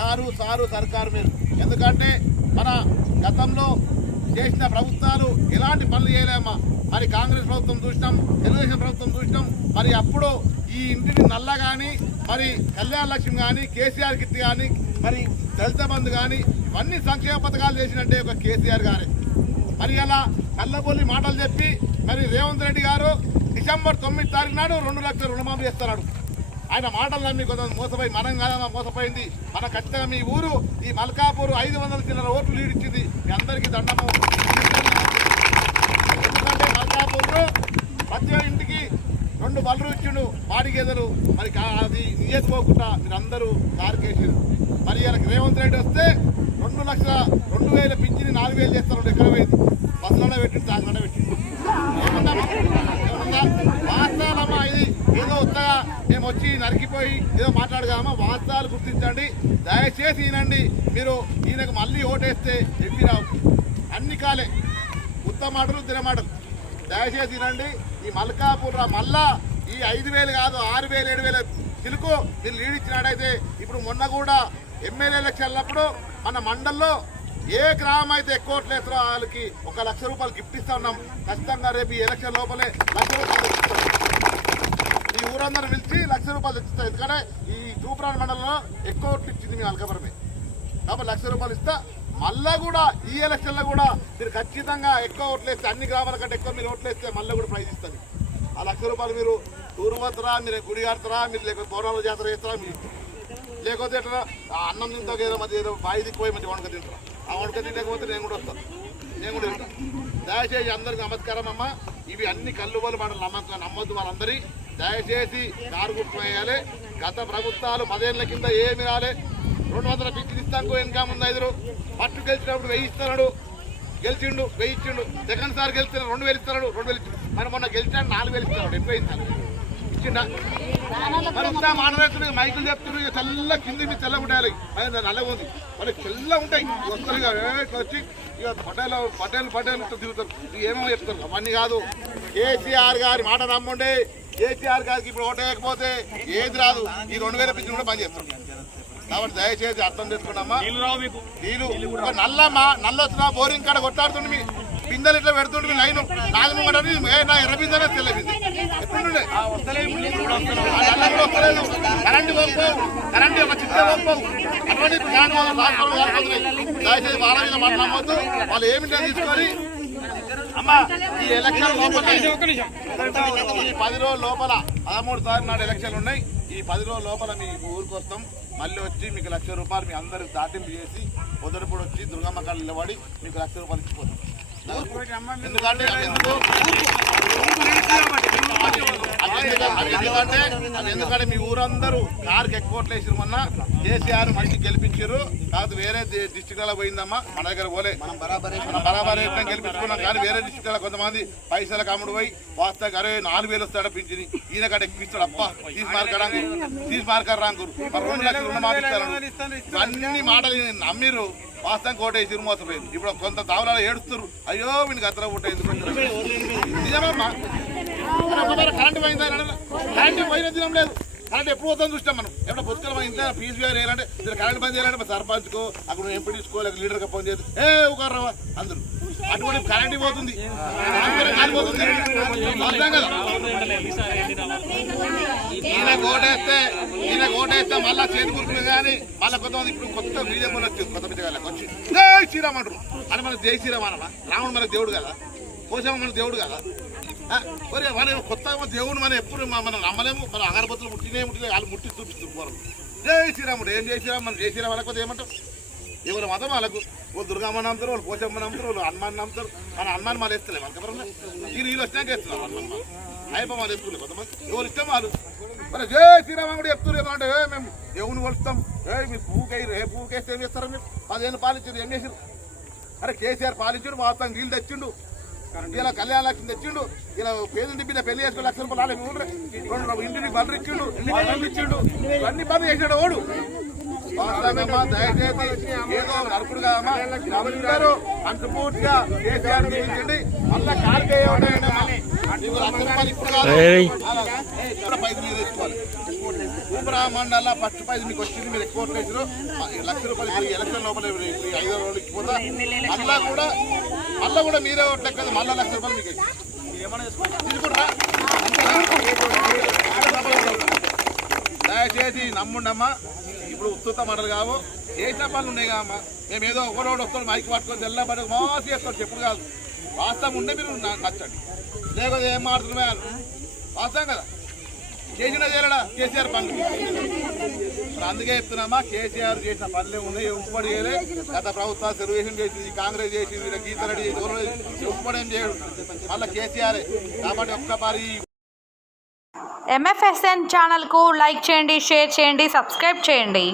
Car sir సర్కారు మీరు ఎందుకంటే మన గతంలో చేసిన ప్రభుత్వాలు ఎలాంటి పనులు చేయలేమా? మరి కాంగ్రెస్ ప్రభుత్వం చూసినాం తెలుగుదేశం ప్రభుత్వం చూసినాం. మరి అప్పుడు ఈ ఇంటిని నల్ల కానీ మరి కళ్యాణ లక్ష్మి కానీ కేసీఆర్ కిట్ కానీ మరి దళిత బంధు కానీ ఇవన్నీ సంక్షేమ పథకాలు చేసినట్టే ఒక కేసీఆర్ గారే. మరి అలా కళ్ళబోలి మాటలు చెప్పి మరి రేవంత్ రెడ్డి గారు డిసెంబర్ తొమ్మిది తారీఖు నాడు రెండు లక్షల రుణమాఫీ చేస్తున్నాడు ఆయన మాటలు నమ్మి కొంత మోసపోయి మనం కాదమ్మా మోసపోయింది. మన ఖచ్చితంగా మీ ఊరు ఈ మల్కాపూర్ ఐదు వందల చిల్లర ఓట్లు లీడ్ ఇచ్చింది. మీ అందరికీ దండము. ఎందుకంటే మల్కాపూర్లో ప్రతి ఇంటికి రెండు బలరు ఇచ్చిండు పాడి గేదెలు. మరి కా- అది నియకపోకుండా మీరందరూ కారుకేసారు మరి ఇలా రేవంత్ రెడ్డి వస్తే రెండు లక్షల రెండు వేల పింఛని నాలుగు వేలు చేస్తారు ఎక్కడ పోయింది. బస్సులలో పెట్టిండు తాగకుండా పెట్టిండు. ఏమన్నా ఏమన్నా మేము వచ్చి నరికిపోయి ఏదో మాట్లాడగామా వాస్తవాలు గుర్తించండి. దయచేసి వినండి. మీరు ఈయనకు మళ్ళీ ఓటేస్తే ఎంపీ రావు. అన్ని కాలే. ఉత్తమ మాటలు తినమాటలు దయచేసి వినండి. ఈ మల్కాపూర్ మళ్ళా ఈ ఐదు వేలు కాదు ఆరు వేలు ఏడు వేలు చిలుకు మీరు లీడ్ ఇచ్చినట్టయితే ఇప్పుడు మొన్న కూడా ఎమ్మెల్యే ఎలక్షన్లప్పుడు మన మండల్లో ఏ గ్రామం అయితే ఎక్కువ వాళ్ళకి ఒక లక్ష రూపాయలు గిఫ్ట్ ఇస్తా ఉన్నాం. ఖచ్చితంగా రేపు ఈ ఎలక్షన్ లోపలే లక్ష రూపాయలు ఈ ఊరందరూ పిలిచి లక్ష రూపాయలు తెచ్చిస్తారు ఎందుకంటే ఈ తూప్రాన్ మండలంలో ఎక్కువ ఓట్లు ఇచ్చింది మీ అల్కపురమే కాబట్టి లక్ష రూపాయలు ఇస్తా. మళ్ళా కూడా ఈ ఎలక్షన్లో కూడా మీరు ఖచ్చితంగా ఎక్కువ ఓట్లు వేస్తే అన్ని గ్రామాల కంటే ఎక్కువ మీరు ఓట్లు వేస్తే మళ్ళీ కూడా ప్రైజ్ ఇస్తుంది. ఆ లక్ష రూపాయలు మీరు టూరు పోతారా మీరు గుడి కడతారా మీరు లేకపోతే బోనాల జాతర చేస్తారా మీరు లేకపోతే ఎట్లా ఆ అన్నం తింటా ఏదో మధ్య ఏదో బాయి దిక్కుపోయి మంచి వండుక తింటారా? ఆ వండుక తినకపోతే నేను కూడా వస్తాను నేను కూడా తింటాను దయచేసి అందరికి నమస్కారం అమ్మ. ఇవి అన్ని కల్లుబలు మనం నమ్మకం నమ్మద్దు వాళ్ళందరి. దయచేసి కారు గుర్తుమయ్యాలి గత ప్రభుత్వాలు పదేళ్ళ కింద ఏమి రాలే. రెండు వందల పిచ్చి ఇస్తాను ఇంకా ముందు ఐదు పట్టు గెలిచినప్పుడు వెయ్యి ఇస్తున్నాడు. గెలిచిండు వెయ్యి ఇచ్చిండు. సెకండ్ సార్ గెలిచిన రెండు వేలు ఇస్తున్నాడు రెండు వేలు ఇచ్చిండు. మరి మొన్న గెలిచినాడు నాలుగు వేలు ఇస్తున్నాడు ఎక్కువ ఇస్తాను ఇచ్చిండా? మరి మైకులు చెప్తున్నారు ఇక తెల్ల కింది మీద తెల్ల ఉండాలి. అది నల్లగా ఉంది. వాళ్ళకి తెల్ల ఉంటాయి. వస్తారు ఇక వచ్చి ఇక పటేల్ పటేల్ పటేల్ దిగుతారు ఏమో చెప్తారు. అవన్నీ కాదు. కేసీఆర్ గారి మాట నమ్మండి. కేసీఆర్ గారికి ఇప్పుడు ఓటేయకపోతే ఏది రాదు. ఈ రెండు వేల పిచ్చి కూడా పని చేస్తారు. కాబట్టి దయచేసి అర్థం చేసుకున్నామా నీళ్ళు నల్లమ్మా నల్ల వచ్చిన బోరింగ్ కాడ కొట్టాడుతుండే మీ బిందెలు ఇట్లా పెడుతుండే మీ లైన్. ఏ నా ఎర్ర బిందెనే తెల్ల కూడా వస్తలేదు. కరెంటు పంపవు కరెంటు ఒక చిన్న పంపవు అటువంటి దయచేసి వాళ్ళ మీద నమ్మొద్దు వాళ్ళు ఏమిటో తీసుకొని అమ్మా ఈ ఎలక్షన్ లోపల ఈ పది రోజుల లోపల పదమూడు తారీఖు నాడు ఎలక్షన్లు ఉన్నాయి. ఈ పది రోజుల లోపల మీ ఊరికి వస్తాం. మళ్ళీ వచ్చి మీకు లక్ష రూపాయలు మీ అందరికి దాటింపు చేసి మొదటిప్పుడు వచ్చి దుర్గమ్మ కాళ్ళు నిలబడి మీకు లక్ష రూపాయలు ఇచ్చిపోతాం. ఎందుకంటే ఎందుకంటే- అది ఎందుకంటే మీ ఊరందరూ కారుకి ఎక్కువ ఓట్లు వేసారు మొన్న. కేసీఆర్ మంచి గెలిపించారు కాదు వేరే డిస్టిక్లలో పోయిందమ్మా. మన దగ్గర పోలే. మనం బరాబర్ మనం బరాబర్ గెలిపించుకున్నాం. కానీ వేరే డిస్టిక్లలో కొంతమంది పైసలకు అమ్ముడు పోయి వాస్తవ అరే నాలుగు వేలు వస్తాడు పింఛని. ఈయన కాడ ఎక్కువ ఇస్తాడు. అప్ప తీసి మార్కరాంగు తీసి మార్కర్ రాంగురు రెండు లక్షలు రుణమాఫీ ఇస్తారు ఇవన్నీ మాటలు నమ్మిరు వాస్తవం కోటేసి మోసపోయింది ఇప్పుడు కొంత దావలాలు ఏడుస్తారు అయ్యో వీనికి అత్తర పుట్ట ఎందుకు నిజమమ్మా మరి ఒకసారి కరెంట్ పోయిందా? కరెంట్ పోయిన దినం లేదు. కరెంట్ ఎప్పుడు పోతుందో చూస్తాం మనం. ఎప్పుడు పొత్తుకల మా ఇంట్లో ఫీజు వేయాలంటే మీరు కరెంట్ బంద్ చేయాలంటే సర్పంచ్కో అక్కడ ఎంపీ తీసుకోలేక లీడర్గా ఫోన్ చేసి ఏ ఉగారావా అందరూ. అటువంటి కరెంట్ పోతుంది. కాలిపోతుంది అర్థం కదా? ఈయన ఓటేస్తే ఈయన ఓటేస్తే మళ్ళా చేతి గుర్తులు కానీ మళ్ళీ కొంతమంది ఇప్పుడు కొత్త బీజేపీ వచ్చింది కొత్త బిడ్డ వచ్చి జై శ్రీరామ్ అంటారు. అని మనకు జై శ్రీరామ్ అనమా రాముడు మనకు దేవుడు కదా. కోసమ్మ మన దేవుడు కదా? మరి మన కొత్త దేవుడు మనం ఎప్పుడు మనం నమ్మలేము మన అగరబత్తులు ముట్టినే ముట్టినే వాళ్ళు ముట్టి చూపిస్తారు పోరు. జై శ్రీరాముడు ఏం జై మనం జై శ్రీరామ్ అనకపోతే ఏమంటాం? ఎవరి మతం వాళ్ళకు. వాళ్ళు దుర్గమ్మ నమ్ముతారు వాళ్ళు పోచమ్మ నమ్ముతారు వాళ్ళు హనుమాన్ నమ్ముతారు. మన హనుమాన్ మాలు వేస్తలే మనకి ఈ వీళ్ళు వచ్చినాక వేస్తున్నారు హనుమాన్ అయ్యప్ప మాలు వేసుకునే కొంతమంది. ఎవరు ఇష్టం వాళ్ళు? మరి జై శ్రీరామ కూడా చెప్తున్నారు అంటే మేము దేవుని కొలుస్తాం. ఏ మీరు పూకయ్యారు ఏ పూకేస్తే ఏం చేస్తారు మీరు? పదిహేను పాలించారు ఏం చేసారు అరే కేసీఆర్ పాలించాడు వాస్తవం నీళ్ళు తెచ్చిండు. ఇలా కళ్యాణ లక్ష్మి తెచ్చిండు. ఇలా పేదలు తిప్పిన పెళ్ళి చేసుకుని లక్ష రూపాయలు ఇంటిని బండ్లు ఇచ్చిండు ఇచ్చిండు. అన్ని బంద్ చేసాడు ఓడు ఏదో నరుకుడు కాదమ్మా. అందరూ అంతపూర్తిగా కేసీఆర్ చేయించండి మళ్ళా కాలుకే ఊపిరా మండల ఫస్ట్ ప్రైజ్ మీకు వచ్చింది మీరు ఎక్కువ వేసారు లక్ష రూపాయలు ఎలక్షన్ లోపల ఐదు రోజులు ఇచ్చిపోతా మళ్ళా కూడా మళ్ళీ కూడా మీరే కదా మళ్ళీ లక్ష రూపాయలు మీకు దయచేసి నమ్ముండమ్మా. ఇప్పుడు ఉత్తుత మాటలు కావు. చేసిన పనులు ఉన్నాయి కామ్మా మేము ఏదో ఒకరోడు వస్తాడు మైక్ పట్టుకొని తెల్లబడి మోసి చేస్తాడు చెప్పుడు కాదు. వాస్తవం ఉండే మీరు నచ్చండి. లేకపోతే ఏం మాడుతున్నామే వాస్తవం కదా. చేసిన చేయలేడా? కేసీఆర్ పనులు. అందుకే చెప్తున్నామా కేసీఆర్ చేసిన పనులే ఉన్నాయి ఉప్పుపడి చేయలే. గత ప్రభుత్వాలు సెలవేషన్ చేసింది కాంగ్రెస్ చేసింది ఇలా గీతారెడ్డి చేసి ఎవరో చేయడు. మళ్ళీ కేసీఆర్. కాబట్టి ఒక్కసారి ఎంఎఫ్ఎస్ఎన్ ఛానల్కు లైక్ చేయండి షేర్ చేయండి సబ్స్క్రైబ్ చేయండి.